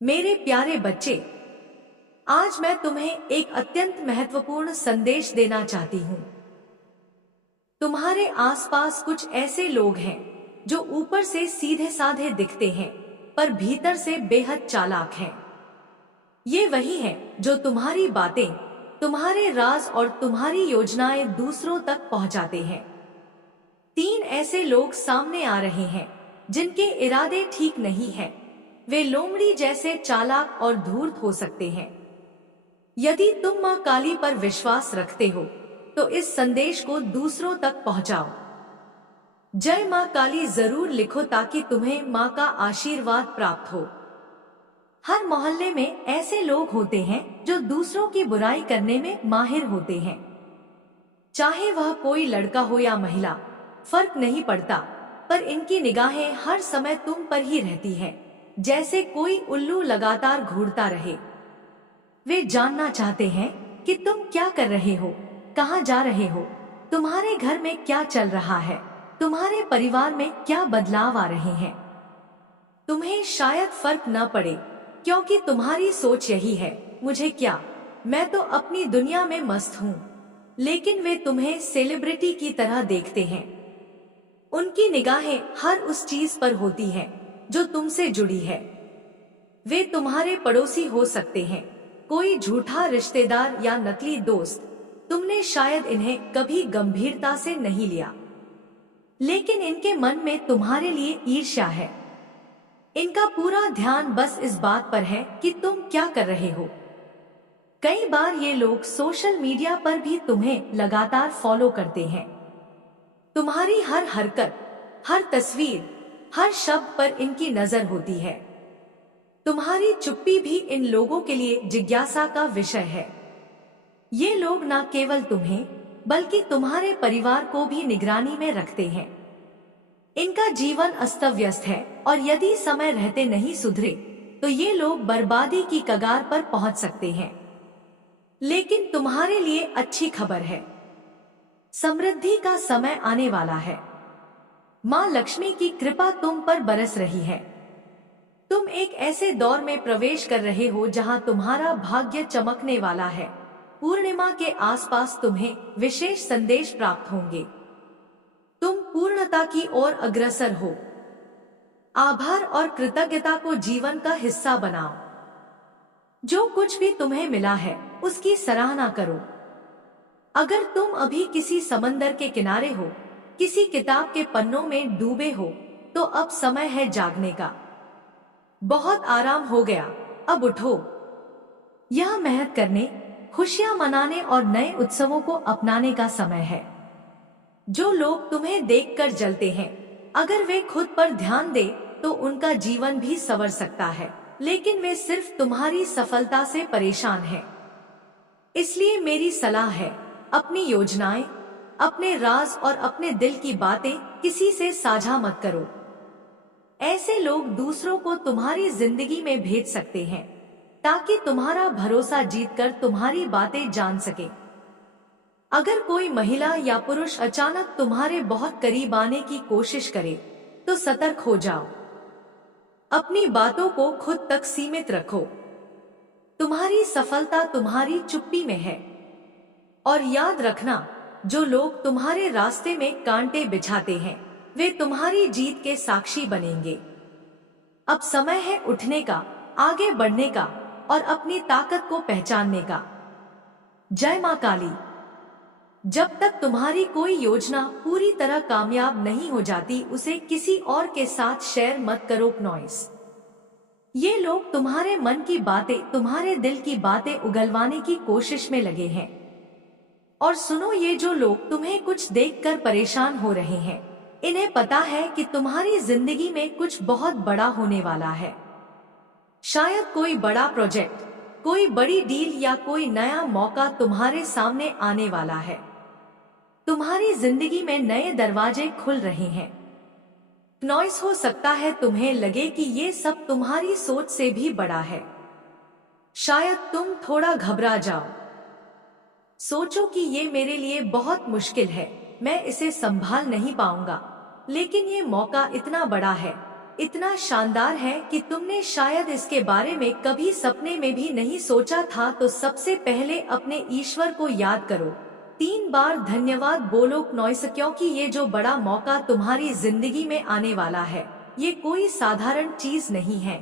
मेरे प्यारे बच्चे, आज मैं तुम्हें एक अत्यंत महत्वपूर्ण संदेश देना चाहती हूँ। तुम्हारे आसपास कुछ ऐसे लोग हैं जो ऊपर से सीधे साधे दिखते हैं, पर भीतर से बेहद चालाक हैं। ये वही हैं जो तुम्हारी बातें, तुम्हारे राज और तुम्हारी योजनाएं दूसरों तक पहुंचाते हैं। 3 ऐसे लोग सामने आ रहे हैं जिनके इरादे ठीक नहीं हैं। वे लोमड़ी जैसे चालाक और धूर्त हो सकते हैं। यदि तुम माँ काली पर विश्वास रखते हो तो इस संदेश को दूसरों तक पहुंचाओ। जय माँ काली जरूर लिखो ताकि तुम्हें माँ का आशीर्वाद प्राप्त हो। हर मोहल्ले में ऐसे लोग होते हैं जो दूसरों की बुराई करने में माहिर होते हैं। चाहे वह कोई लड़का हो या महिला, फर्क नहीं पड़ता, पर इनकी निगाहें हर समय तुम पर ही रहती हैं, जैसे कोई उल्लू लगातार घूरता रहे। वे जानना चाहते हैं कि तुम क्या कर रहे हो, कहाँ जा रहे हो, तुम्हारे घर में क्या चल रहा है, तुम्हारे परिवार में क्या बदलाव आ रहे हैं। तुम्हें शायद फर्क न पड़े क्योंकि तुम्हारी सोच यही है, मुझे क्या, मैं तो अपनी दुनिया में मस्त हूँ। लेकिन वे तुम्हें सेलिब्रिटी की तरह देखते हैं। उनकी निगाहें हर उस चीज पर होती हैं जो तुमसे जुड़ी है। वे तुम्हारे पड़ोसी हो सकते हैं, कोई झूठा रिश्तेदार या नकली दोस्त। तुमने शायद इन्हें कभी गंभीरता से नहीं लिया, लेकिन इनके मन में तुम्हारे लिए ईर्ष्या है। इनका पूरा ध्यान बस इस बात पर है कि तुम क्या कर रहे हो। कई बार ये लोग सोशल मीडिया पर भी तुम्हें लगातार फॉलो करते हैं। तुम्हारी हर हरकत, हर तस्वीर, हर शब्द पर इनकी नजर होती है। तुम्हारी चुप्पी भी इन लोगों के लिए जिज्ञासा का विषय है। ये लोग न केवल तुम्हें बल्कि तुम्हारे परिवार को भी निगरानी में रखते हैं। इनका जीवन अस्त व्यस्त है और यदि समय रहते नहीं सुधरे तो ये लोग बर्बादी की कगार पर पहुंच सकते हैं। लेकिन तुम्हारे लिए अच्छी खबर है, समृद्धि का समय आने वाला है। माँ लक्ष्मी की कृपा तुम पर बरस रही है। तुम एक ऐसे दौर में प्रवेश कर रहे हो जहां तुम्हारा भाग्य चमकने वाला है। पूर्णिमा के आसपास तुम्हें विशेष संदेश प्राप्त होंगे। तुम पूर्णता की ओर अग्रसर हो। आभार और कृतज्ञता को जीवन का हिस्सा बनाओ। जो कुछ भी तुम्हें मिला है उसकी सराहना करो। अगर तुम अभी किसी समंदर के किनारे हो, किसी किताब के पन्नों में डूबे हो, तो अब समय है जागने का। बहुत आराम हो गया, अब उठो। यह मेहनत करने, खुशियां मनाने और नए उत्सवों को अपनाने का समय है। जो लोग तुम्हें देखकर जलते हैं, अगर वे खुद पर ध्यान दे तो उनका जीवन भी संवर सकता है, लेकिन वे सिर्फ तुम्हारी सफलता से परेशान हैं। इसलिए मेरी सलाह है, अपनी योजनाएं, अपने राज और अपने दिल की बातें किसी से साझा मत करो। ऐसे लोग दूसरों को तुम्हारी जिंदगी में भेज सकते हैं ताकि तुम्हारा भरोसा जीतकर तुम्हारी बातें जान सके। अगर कोई महिला या पुरुष अचानक तुम्हारे बहुत करीब आने की कोशिश करे तो सतर्क हो जाओ। अपनी बातों को खुद तक सीमित रखो। तुम्हारी सफलता तुम्हारी चुप्पी में है। और याद रखना, जो लोग तुम्हारे रास्ते में कांटे बिछाते हैं वे तुम्हारी जीत के साक्षी बनेंगे। अब समय है उठने का, आगे बढ़ने का और अपनी ताकत को पहचानने का। जय मां काली। जब तक तुम्हारी कोई योजना पूरी तरह कामयाब नहीं हो जाती उसे किसी और के साथ शेयर मत करो। नॉइस। ये लोग तुम्हारे मन की बातें, तुम्हारे दिल की बातें उगलवाने की कोशिश में लगे हैं। और सुनो, ये जो लोग तुम्हें कुछ देखकर परेशान हो रहे हैं, इन्हें पता है कि तुम्हारी जिंदगी में कुछ बहुत बड़ा होने वाला है। शायद कोई बड़ा प्रोजेक्ट, कोई बड़ी डील या कोई नया मौका तुम्हारे सामने आने वाला है। तुम्हारी जिंदगी में नए दरवाजे खुल रहे हैं। नॉइस, हो सकता है तुम्हें लगे कि ये सब तुम्हारी सोच से भी बड़ा है। शायद तुम थोड़ा घबरा जाओ, सोचो कि ये मेरे लिए बहुत मुश्किल है, मैं इसे संभाल नहीं पाऊंगा। लेकिन ये मौका इतना बड़ा है, इतना शानदार है कि तुमने शायद इसके बारे में कभी सपने में भी नहीं सोचा था। तो सबसे पहले अपने ईश्वर को याद करो, 3 बार धन्यवाद बोलो नॉइस, क्योंकि ये जो बड़ा मौका तुम्हारी जिंदगी में आने वाला है, ये कोई साधारण चीज नहीं है।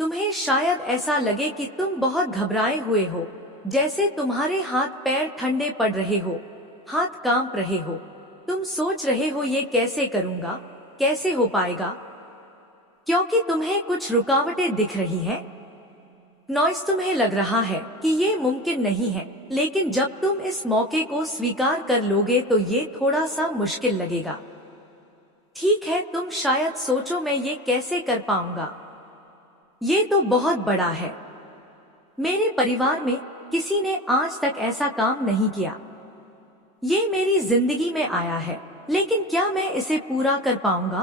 तुम्हें शायद ऐसा लगे कि तुम बहुत घबराए हुए हो, जैसे तुम्हारे हाथ पैर ठंडे पड़ रहे हो, हाथ कांप रहे हो। तुम सोच रहे हो ये कैसे करूंगा, कैसे हो पाएगा, क्योंकि तुम्हें कुछ रुकावटें दिख रही हैं। नॉइस, तुम्हें लग रहा है कि ये मुमकिन नहीं है, लेकिन जब तुम इस मौके को स्वीकार कर लोगे तो ये थोड़ा सा मुश्किल लगेगा। ठीक है, तुम शायद सोचो मैं ये कैसे कर पाऊंगा, ये तो बहुत बड़ा है। मेरे परिवार में किसी ने आज तक ऐसा काम नहीं किया। ये मेरी जिंदगी में आया है, लेकिन क्या मैं इसे पूरा कर पाऊंगा?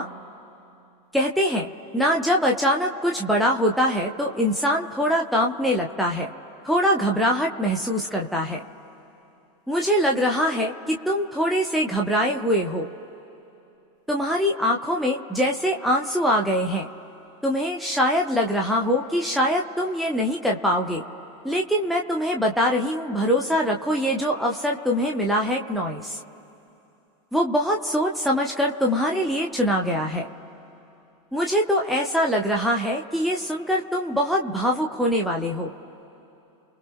कहते हैं ना, जब अचानक कुछ बड़ा होता है तो इंसान थोड़ा कांपने लगता है, थोड़ा घबराहट महसूस करता है। मुझे लग रहा है कि तुम थोड़े से घबराए हुए हो। तुम्हारी आंखों में जैसे आंसू आ गए हैं। तुम्हें शायद लग रहा हो कि शायद तुम ये नहीं कर पाओगे, लेकिन मैं तुम्हें बता रही हूँ, भरोसा रखो, ये जो अवसर तुम्हें मिला है नॉइस, वो बहुत सोच समझकर तुम्हारे लिए चुना गया है। मुझे तो ऐसा लग रहा है कि ये सुनकर तुम बहुत भावुक होने वाले हो।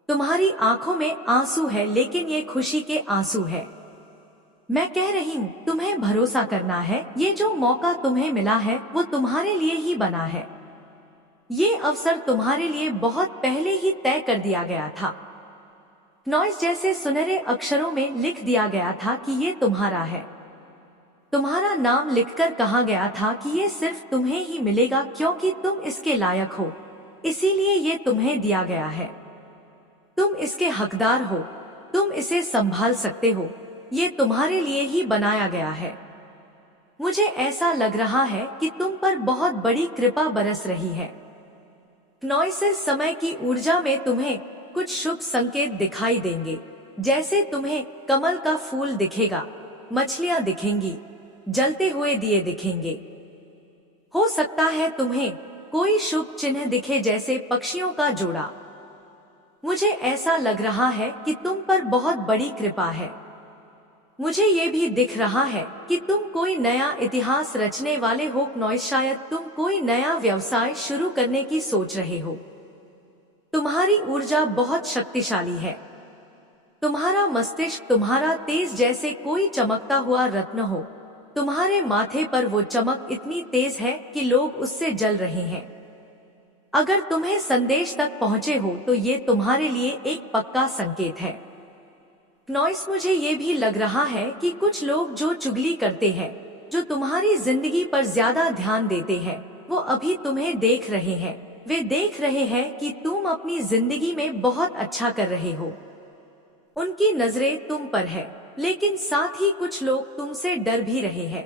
तुम्हारी आंखों में आंसू है, लेकिन ये खुशी के आंसू है। मैं कह रही हूँ, तुम्हें भरोसा करना है, ये जो मौका तुम्हें मिला है वो तुम्हारे लिए ही बना है। ये अवसर तुम्हारे लिए बहुत पहले ही तय कर दिया गया था। नॉइस, जैसे सुनहरे अक्षरों में लिख दिया गया था कि ये तुम्हारा है। तुम्हारा नाम लिखकर कहा गया था कि ये सिर्फ तुम्हें ही मिलेगा, क्योंकि तुम इसके लायक हो, इसीलिए ये तुम्हें दिया गया है। तुम इसके हकदार हो, तुम इसे संभाल सकते हो, ये तुम्हारे लिए ही बनाया गया है। मुझे ऐसा लग रहा है कि तुम पर बहुत बड़ी कृपा बरस रही है। नॉइस, समय की ऊर्जा में तुम्हें कुछ शुभ संकेत दिखाई देंगे, जैसे तुम्हें कमल का फूल दिखेगा, मछलियां दिखेंगी, जलते हुए दिए दिखेंगे। हो सकता है तुम्हें कोई शुभ चिन्ह दिखे, जैसे पक्षियों का जोड़ा। मुझे ऐसा लग रहा है कि तुम पर बहुत बड़ी कृपा है। मुझे ये भी दिख रहा है कि तुम कोई नया इतिहास रचने वाले हो नॉइस, शायद तुम कोई नया व्यवसाय शुरू करने की सोच रहे हो। तुम्हारी ऊर्जा बहुत शक्तिशाली है। तुम्हारा मस्तिष्क तुम्हारा तेज जैसे कोई चमकता हुआ रत्न हो। तुम्हारे माथे पर वो चमक इतनी तेज है कि लोग उससे जल रहे हैं। अगर तुम्हें संदेश तक पहुंचे हो तो ये तुम्हारे लिए एक पक्का संकेत है। नॉइस, मुझे ये भी लग रहा है कि कुछ लोग जो चुगली करते हैं, जो तुम्हारी जिंदगी पर ज्यादा ध्यान देते हैं, वो अभी तुम्हें देख रहे हैं। वे देख रहे हैं कि तुम अपनी जिंदगी में बहुत अच्छा कर रहे हो। उनकी नजरें तुम पर है, लेकिन साथ ही कुछ लोग तुमसे डर भी रहे हैं।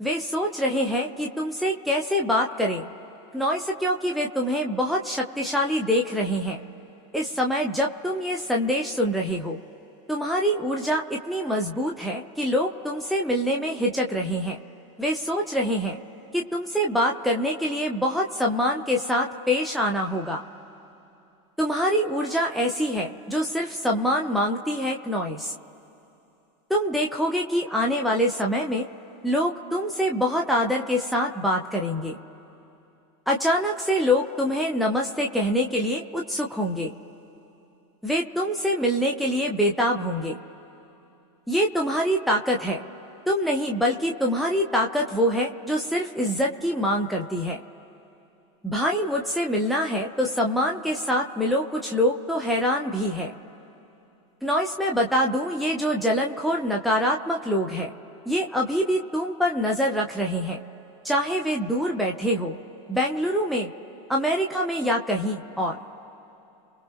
वे सोच रहे हैं कि तुमसे कैसे बात करें नॉइस, क्योंकि वे तुम्हें बहुत शक्तिशाली देख रहे हैं। इस समय जब तुम ये संदेश सुन रहे हो, तुम्हारी ऊर्जा इतनी मजबूत है कि लोग तुमसे मिलने में हिचक रहे हैं। वे सोच रहे हैं कि तुमसे बात करने के लिए बहुत सम्मान के साथ पेश आना होगा। तुम्हारी ऊर्जा ऐसी है जो सिर्फ सम्मान मांगती है नॉइस। तुम देखोगे कि आने वाले समय में लोग तुमसे बहुत आदर के साथ बात करेंगे। अचानक से लोग तुम्हें नमस्ते कहने के लिए उत्सुक होंगे। वे तुमसे मिलने के लिए बेताब होंगे। ये तुम्हारी ताकत है, तुम नहीं बल्कि तुम्हारी ताकत वो है जो सिर्फ इज्जत की मांग करती है। भाई, मुझसे मिलना है तो सम्मान के साथ मिलो। कुछ लोग तो हैरान भी है। नॉइस, मैं बता दूं, ये जो जलनखोर नकारात्मक लोग हैं, ये अभी भी तुम पर नजर रख रहे हैं, चाहे वे दूर बैठे हो, बेंगलुरु में, अमेरिका में या कहीं और।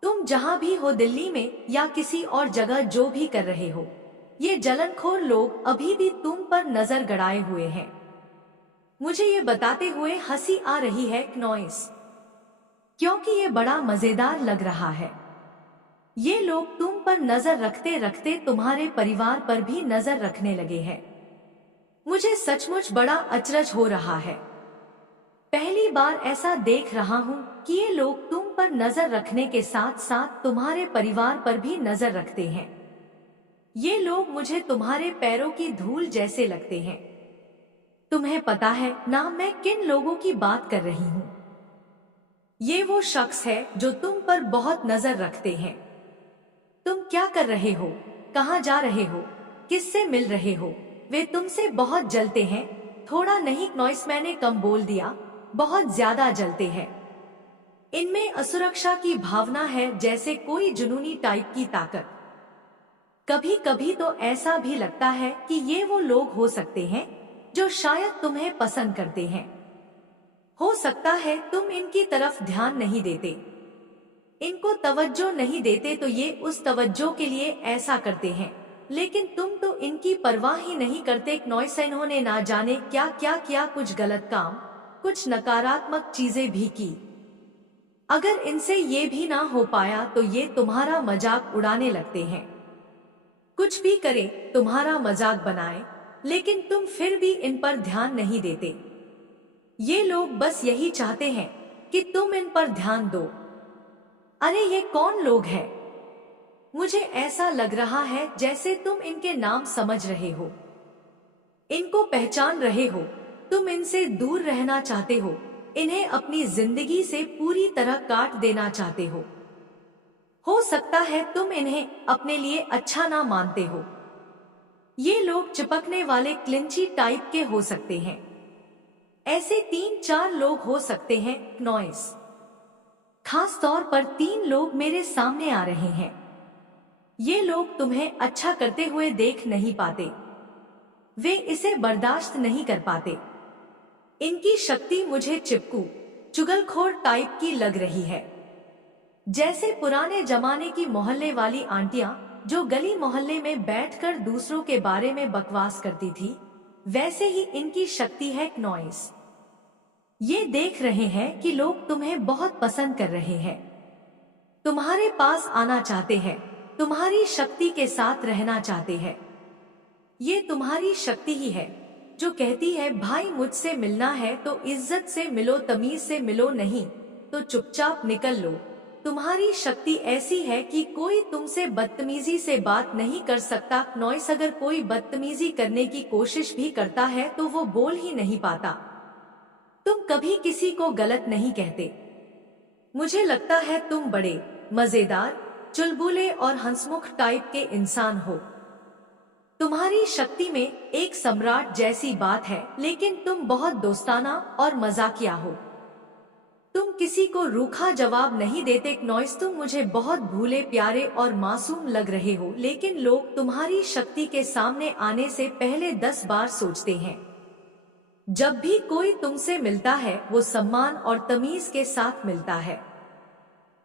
तुम जहां भी हो, दिल्ली में या किसी और जगह जो भी कर रहे हो, ये जलनखोर लोग अभी भी तुम पर नजर गड़ाए हुए हैं। मुझे ये बताते हुए हंसी आ रही है नॉइस, क्योंकि ये बड़ा मजेदार लग रहा है। ये लोग तुम पर नजर रखते रखते तुम्हारे परिवार पर भी नजर रखने लगे हैं। मुझे सचमुच बड़ा अचरज हो रहा है। पहली बार ऐसा देख रहा हूँ कि ये लोग तुम पर नजर रखने के साथ साथ तुम्हारे परिवार पर भी नजर रखते हैं। ये लोग मुझे तुम्हारे पैरों की धूल जैसे लगते हैं। तुम्हें पता है ना मैं किन लोगों की बात कर रही हूँ? ये वो शख्स है जो तुम पर बहुत नजर रखते हैं। तुम क्या कर रहे हो? कहाँ जा रहे हो? किससे मिल रहे हो? वे तुमसे बहुत जलते हैं। थोड़ा नहीं नॉइस, मैंने कम बोल दिया, बहुत ज्यादा जलते हैं। इनमें असुरक्षा की भावना है, जैसे कोई जुनूनी टाइप की ताकत। कभी कभी तो ऐसा भी लगता है कि ये वो लोग हो सकते हैं जो शायद तुम्हें पसंद करते हैं। हो सकता है तुम इनकी तरफ ध्यान नहीं देते, इनको तवज्जो नहीं देते, तो ये उस तवज्जो के लिए ऐसा करते हैं, लेकिन तुम तो इनकी परवाह ही नहीं करते। नॉइस, इन्होंने ना जाने क्या क्या किया, कुछ गलत काम, कुछ नकारात्मक चीजें भी की। अगर इनसे ये भी ना हो पाया तो ये तुम्हारा मजाक उड़ाने लगते हैं। कुछ भी करे, तुम्हारा मजाक बनाए, लेकिन तुम फिर भी इन पर ध्यान नहीं देते। ये लोग बस यही चाहते हैं कि तुम इन पर ध्यान दो। अरे ये कौन लोग हैं? मुझे ऐसा लग रहा है जैसे तुम इनके नाम समझ रहे हो, इनको पहचान रहे हो। तुम इनसे दूर रहना चाहते हो, इन्हें अपनी जिंदगी से पूरी तरह काट देना चाहते हो। हो सकता है तुम इन्हें अपने लिए अच्छा ना मानते हो। ये लोग चिपकने वाले क्लिंची टाइप के हो सकते हैं। ऐसे 3-4 लोग हो सकते हैं नॉइस। खास तौर पर 3 लोग मेरे सामने आ रहे हैं। ये लोग तुम्हें अच्छा करते हुए देख नहीं पाते, वे इसे बर्दाश्त नहीं कर पाते। इनकी शक्ति मुझे चिपकू, चुगलखोर टाइप की लग रही है, जैसे पुराने जमाने की मोहल्ले वाली आंटियां जो गली मोहल्ले में बैठकर दूसरों के बारे में बकवास करती थी, वैसे ही इनकी शक्ति है नॉइस। ये देख रहे हैं कि लोग तुम्हें बहुत पसंद कर रहे हैं, तुम्हारे पास आना चाहते हैं, तुम्हारी शक्ति के साथ रहना चाहते हैं। ये तुम्हारी शक्ति ही है जो कहती है भाई मुझसे मिलना है तो इज्जत से मिलो, तमीज से मिलो, नहीं तो चुपचाप निकल लो। तुम्हारी शक्ति ऐसी है कि कोई तुमसे बदतमीजी से बात नहीं कर सकता नॉइस। अगर कोई बदतमीजी करने की कोशिश भी करता है तो वो बोल ही नहीं पाता। तुम कभी किसी को गलत नहीं कहते। मुझे लगता है तुम बड़े मजेदार, चुलबुले और हंसमुख टाइप के इंसान हो। तुम्हारी शक्ति में एक सम्राट जैसी बात है, लेकिन तुम बहुत दोस्ताना और मजाकिया हो। तुम किसी को रूखा जवाब नहीं देते नॉइस। तुम मुझे बहुत भूले प्यारे और मासूम लग रहे हो, लेकिन लोग तुम्हारी शक्ति के सामने आने से पहले 10 बार सोचते हैं। जब भी कोई तुमसे मिलता है वो सम्मान और तमीज के साथ मिलता है।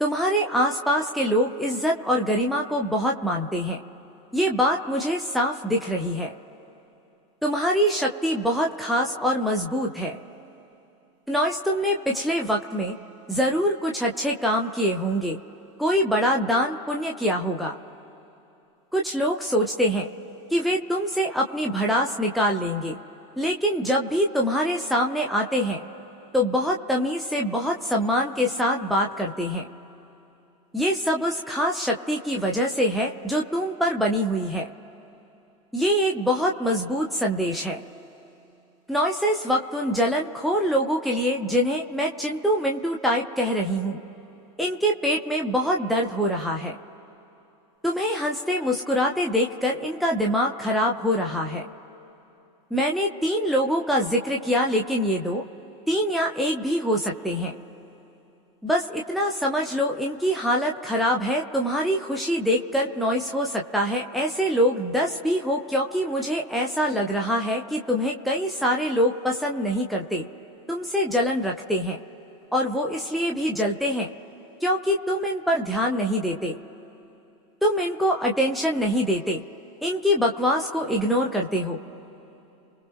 तुम्हारे आसपास के लोग इज्जत और गरिमा को बहुत मानते हैं, ये बात मुझे साफ दिख रही है। तुम्हारी शक्ति बहुत खास और मजबूत है नॉइस। तुमने पिछले वक्त में जरूर कुछ अच्छे काम किए होंगे, कोई बड़ा दान पुण्य किया होगा। कुछ लोग सोचते हैं कि वे तुमसे अपनी भड़ास निकाल लेंगे, लेकिन जब भी तुम्हारे सामने आते हैं तो बहुत तमीज से, बहुत सम्मान के साथ बात करते हैं। ये सब उस खास शक्ति की वजह से है जो तुम पर बनी हुई है। ये एक बहुत मजबूत संदेश है नॉइस। इस वक्त उन जलनखोर लोगों के लिए जिन्हें मैं चिंटू मिंटू टाइप कह रही हूँ, इनके पेट में बहुत दर्द हो रहा है। तुम्हें हंसते मुस्कुराते देखकर इनका दिमाग खराब हो रहा है। मैंने 3 लोगों का जिक्र किया, लेकिन ये 2, 3 या 1 भी हो सकते हैं। बस इतना समझ लो इनकी हालत खराब है तुम्हारी खुशी देखकर नॉइस। हो सकता है ऐसे लोग 10 भी हो, क्योंकि मुझे ऐसा लग रहा है कि तुम्हें कई सारे लोग पसंद नहीं करते, तुमसे जलन रखते हैं, और वो इसलिए भी जलते हैं क्योंकि तुम इन पर ध्यान नहीं देते, तुम इनको अटेंशन नहीं देते, इनकी बकवास को इग्नोर करते हो।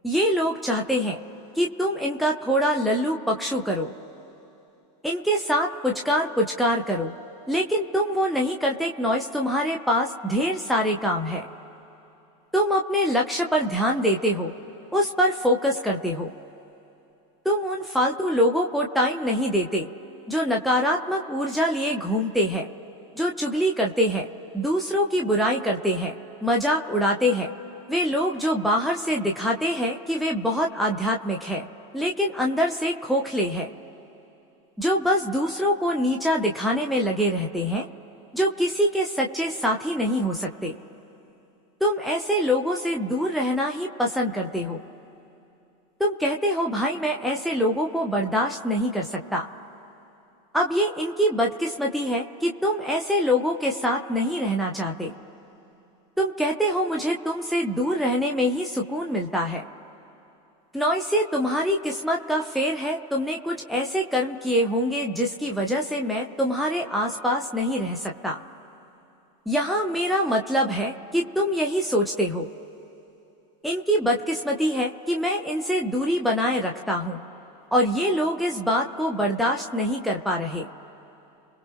ये लोग चाहते हैं कि तुम इनका थोड़ा लल्लू पक्षू करो, इनके साथ पुचकार पुचकार करो, लेकिन तुम वो नहीं करते नॉइस। तुम्हारे पास ढेर सारे काम है, तुम अपने लक्ष्य पर ध्यान देते हो, उस पर फोकस करते हो। तुम उन फालतू लोगों को टाइम नहीं देते जो नकारात्मक ऊर्जा लिए घूमते हैं, जो चुगली करते हैं, दूसरों की बुराई करते हैं, मजाक उड़ाते हैं। वे लोग जो बाहर से दिखाते हैं कि वे बहुत आध्यात्मिक हैं, लेकिन अंदर से खोखले हैं, जो बस दूसरों को नीचा दिखाने में लगे रहते हैं, जो किसी के सच्चे साथी नहीं हो सकते। तुम ऐसे लोगों से दूर रहना ही पसंद करते हो। तुम कहते हो भाई मैं ऐसे लोगों को बर्दाश्त नहीं कर सकता। अब ये इनकी बदकिस्मती है कि तुम ऐसे लोगों के साथ नहीं रहना चाहते। तुम कहते हो मुझे तुमसे दूर रहने में ही सुकून मिलता है। नॉइस, ये तुम्हारी किस्मत का फेर है। तुमने कुछ ऐसे कर्म किए होंगे जिसकी वजह से मैं तुम्हारे आसपास नहीं रह सकता। यहाँ मेरा मतलब है कि तुम यही सोचते हो। इनकी बदकिस्मती है कि मैं इनसे दूरी बनाए रखता हूँ और ये लोग इस बात को बर्दाश्त नहीं कर पा रहे।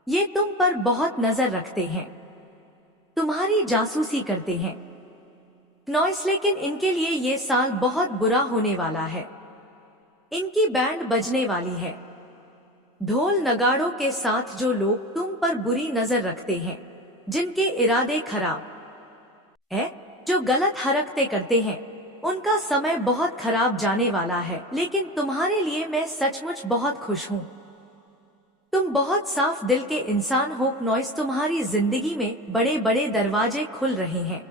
ये तुम पर बहुत नजर रखते हैं, तुम्हारी जासूसी करते हैं। नॉइस, लेकिन इनके लिए ये साल बहुत बुरा होने वाला है। इनकी बैंड बजने वाली है। ढोल नगाड़ों के साथ जो लोग तुम पर बुरी नजर रखते हैं, जिनके इरादे खराब है, जो गलत हरकतें करते हैं, उनका समय बहुत खराब जाने वाला है। लेकिन तुम्हारे लिए मैं सचमुच बहुत खुश हूँ। तुम बहुत साफ दिल के इंसान हो नॉइस। तुम्हारी जिंदगी में बड़े बड़े दरवाजे खुल रहे हैं।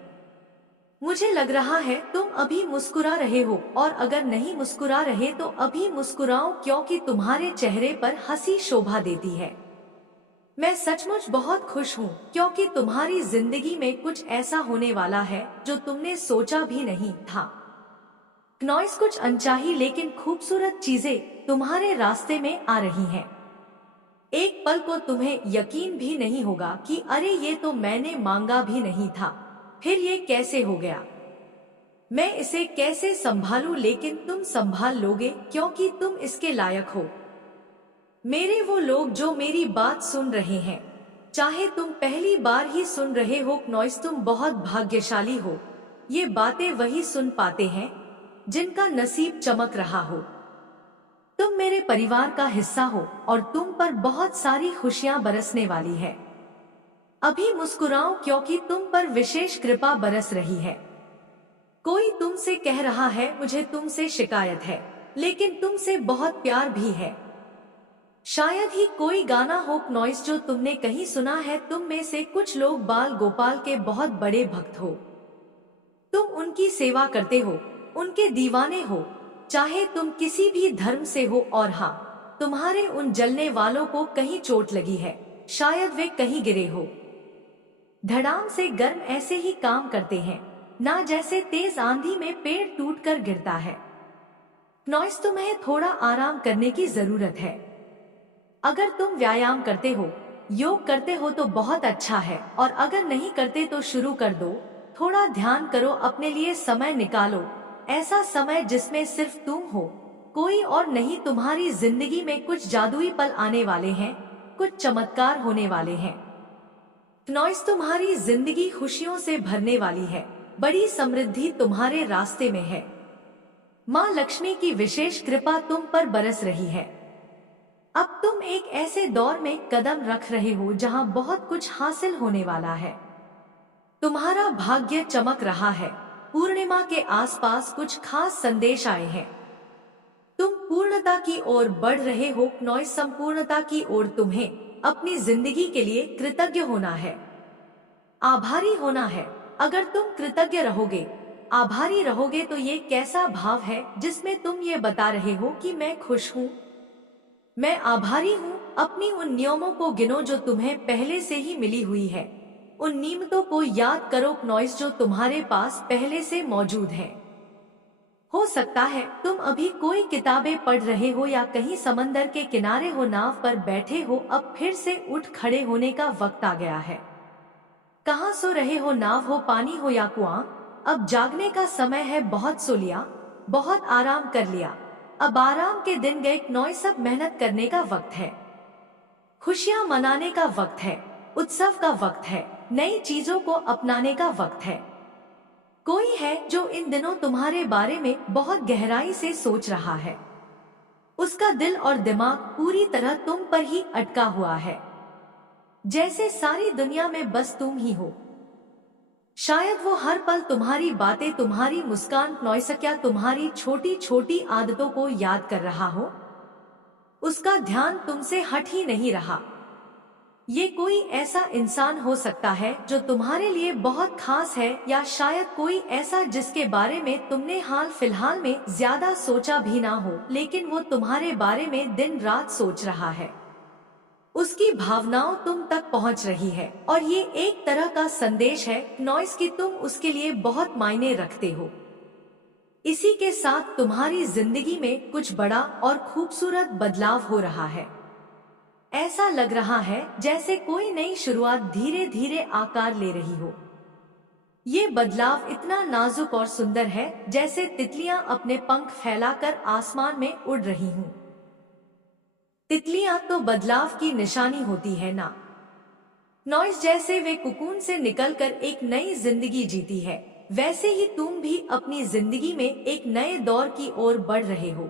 मुझे लग रहा है तुम अभी मुस्कुरा रहे हो, और अगर नहीं मुस्कुरा रहे तो अभी मुस्कुराओ, क्योंकि तुम्हारे चेहरे पर हंसी शोभा देती है। मैं सचमुच बहुत खुश हूँ क्योंकि तुम्हारी जिंदगी में कुछ ऐसा होने वाला है जो तुमने सोचा भी नहीं था। नॉइस, कुछ अनचाही लेकिन खूबसूरत चीजें तुम्हारे रास्ते में आ रही हैं। एक पल को तुम्हें यकीन भी नहीं होगा कि अरे ये तो मैंने मांगा भी नहीं था, फिर ये कैसे हो गया, मैं इसे कैसे संभालूं। लेकिन तुम संभाल लोगे क्योंकि तुम इसके लायक हो। मेरे वो लोग जो मेरी बात सुन रहे हैं, चाहे तुम पहली बार ही सुन रहे हो नॉइस, तुम बहुत भाग्यशाली हो। ये बातें वही सुन पाते हैं जिनका नसीब चमक रहा हो। तुम मेरे परिवार का हिस्सा हो और तुम पर बहुत सारी खुशियां बरसने वाली है। अभी मुस्कुराओ क्योंकि तुम पर विशेष कृपा बरस रही है। कोई तुमसे कह रहा है मुझे तुमसे शिकायत है, लेकिन तुमसे बहुत प्यार भी है। शायद ही कोई गाना हो नॉइस जो तुमने कहीं सुना है। तुम में से कुछ लोग बाल गोपाल के बहुत बड़े भक्त हो। तुम उनकी सेवा करते हो, उनके दीवाने हो, चाहे तुम किसी भी धर्म से हो। और हाँ, तुम्हारे उन जलने वालों को कहीं चोट लगी है, शायद वे कहीं गिरे हो। धड़ाम से गर्म ऐसे ही काम करते हैं ना जैसे तेज आंधी में पेड़ टूटकर गिरता है। नॉइस, तुम्हें थोड़ा आराम करने की जरूरत है। अगर तुम व्यायाम करते हो, योग करते हो तो बहुत अच्छा है, और अगर नहीं करते तो शुरू कर दो। थोड़ा ध्यान करो, अपने लिए समय निकालो, ऐसा समय जिसमें सिर्फ तुम हो, कोई और नहीं। तुम्हारी जिंदगी में कुछ जादुई पल आने वाले हैं, कुछ चमत्कार होने वाले हैं। नॉइस, तुम्हारी जिंदगी खुशियों से भरने वाली है। बड़ी समृद्धि तुम्हारे रास्ते में है। माँ लक्ष्मी की विशेष कृपा तुम पर बरस रही है। अब तुम एक ऐसे दौर में कदम रख रहे हो जहाँ बहुत कुछ हासिल होने वाला है। तुम्हारा भाग्य चमक रहा है। पूर्णिमा के आसपास कुछ खास संदेश आए हैं। तुम पूर्णता की ओर बढ़ रहे हो नॉइस। संपूर्णता की ओर तुम्हें अपनी जिंदगी के लिए कृतज्ञ होना है, आभारी होना है। अगर तुम कृतज्ञ रहोगे, आभारी रहोगे, तो ये कैसा भाव है जिसमें तुम ये बता रहे हो कि मैं खुश हूँ, मैं आभारी हूँ। अपनी उन नियमों को गिनो जो तुम्हें पहले से ही मिली हुई है। उन नियमों को याद करो नॉइस जो तुम्हारे पास पहले से मौजूद है। हो सकता है तुम अभी कोई किताबें पढ़ रहे हो या कहीं समंदर के किनारे हो, नाव पर बैठे हो। अब फिर से उठ खड़े होने का वक्त आ गया है। कहाँ सो रहे हो, नाव हो, पानी हो या कुआं, अब जागने का समय है। बहुत सो लिया, बहुत आराम कर लिया, अब आराम के दिन गए नॉइस। अब मेहनत करने का वक्त है, खुशियां मनाने का वक्त है, उत्सव का वक्त है, नई चीजों को अपनाने का वक्त है। कोई है जो इन दिनों तुम्हारे बारे में बहुत गहराई से सोच रहा है। उसका दिल और दिमाग पूरी तरह तुम पर ही अटका हुआ है, जैसे सारी दुनिया में बस तुम ही हो। शायद वो हर पल तुम्हारी बातें, तुम्हारी मुस्कान, नौसिया तुम्हारी छोटी छोटी आदतों को याद कर रहा हो। उसका ध्यान तुमसे हट ही नहीं रहा। ये कोई ऐसा इंसान हो सकता है जो तुम्हारे लिए बहुत खास है, या शायद कोई ऐसा जिसके बारे में तुमने हाल फिलहाल में ज्यादा सोचा भी ना हो, लेकिन वो तुम्हारे बारे में दिन रात सोच रहा है। उसकी भावनाओं तुम तक पहुंच रही है और ये एक तरह का संदेश है नॉइस कि तुम उसके लिए बहुत मायने रखते हो। इसी के साथ तुम्हारी जिंदगी में कुछ बड़ा और खूबसूरत बदलाव हो रहा है। ऐसा लग रहा है जैसे कोई नई शुरुआत धीरे धीरे आकार ले रही हो। ये बदलाव इतना नाजुक और सुंदर है जैसे तितलियां अपने पंख फैलाकर आसमान में उड़ रही हूँ। तितलियां तो बदलाव की निशानी होती है ना। नॉइस जैसे वे कुकून से निकलकर एक नई जिंदगी जीती है, वैसे ही तुम भी अपनी जिंदगी में एक नए दौर की ओर बढ़ रहे हो।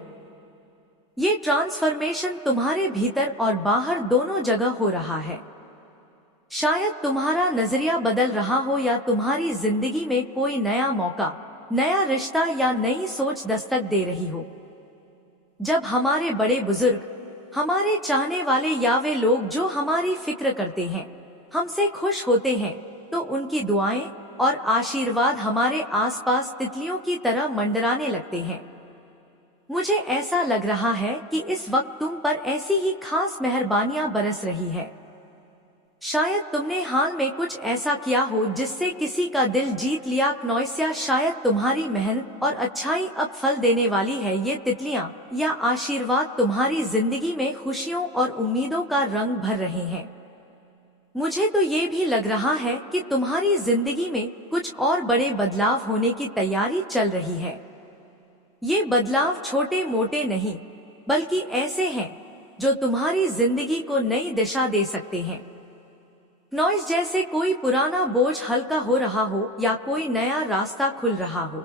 ये ट्रांसफॉर्मेशन तुम्हारे भीतर और बाहर दोनों जगह हो रहा है। शायद तुम्हारा नजरिया बदल रहा हो, या तुम्हारी जिंदगी में कोई नया मौका, नया रिश्ता या नई सोच दस्तक दे रही हो। जब हमारे बड़े बुजुर्ग, हमारे चाहने वाले या वे लोग जो हमारी फिक्र करते हैं, हमसे खुश होते हैं, तो उनकी दुआएं और आशीर्वाद हमारे आसपास तितलियों की तरह मंडराने लगते हैं। मुझे ऐसा लग रहा है कि इस वक्त तुम पर ऐसी ही खास मेहरबानियां बरस रही है। शायद तुमने हाल में कुछ ऐसा किया हो जिससे किसी का दिल जीत लिया। नॉइसिया, शायद तुम्हारी मेहनत और अच्छाई अब फल देने वाली है। ये तितलियां या आशीर्वाद तुम्हारी जिंदगी में खुशियों और उम्मीदों का रंग भर रहे हैं। मुझे तो ये भी लग रहा है कि तुम्हारी जिंदगी में कुछ और बड़े बदलाव होने की तैयारी चल रही है। ये बदलाव छोटे मोटे नहीं, बल्कि ऐसे हैं जो तुम्हारी जिंदगी को नई दिशा दे सकते हैं। नॉइस जैसे कोई पुराना बोझ हल्का हो रहा हो या कोई नया रास्ता खुल रहा हो।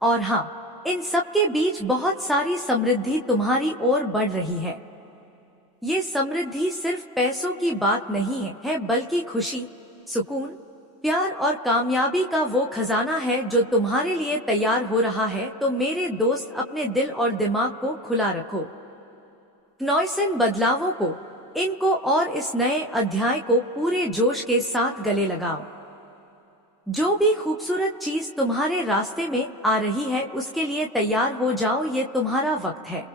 और हाँ, इन सब के बीच बहुत सारी समृद्धि तुम्हारी ओर बढ़ रही है। ये समृद्धि सिर्फ पैसों की बात नहीं है, बल्कि खुशी, सुकून, प्यार और कामयाबी का वो खजाना है जो तुम्हारे लिए तैयार हो रहा है। तो मेरे दोस्त, अपने दिल और दिमाग को खुला रखो। नॉइस इन बदलावों को, इनको और इस नए अध्याय को पूरे जोश के साथ गले लगाओ। जो भी खूबसूरत चीज तुम्हारे रास्ते में आ रही है, उसके लिए तैयार हो जाओ। ये तुम्हारा वक्त है।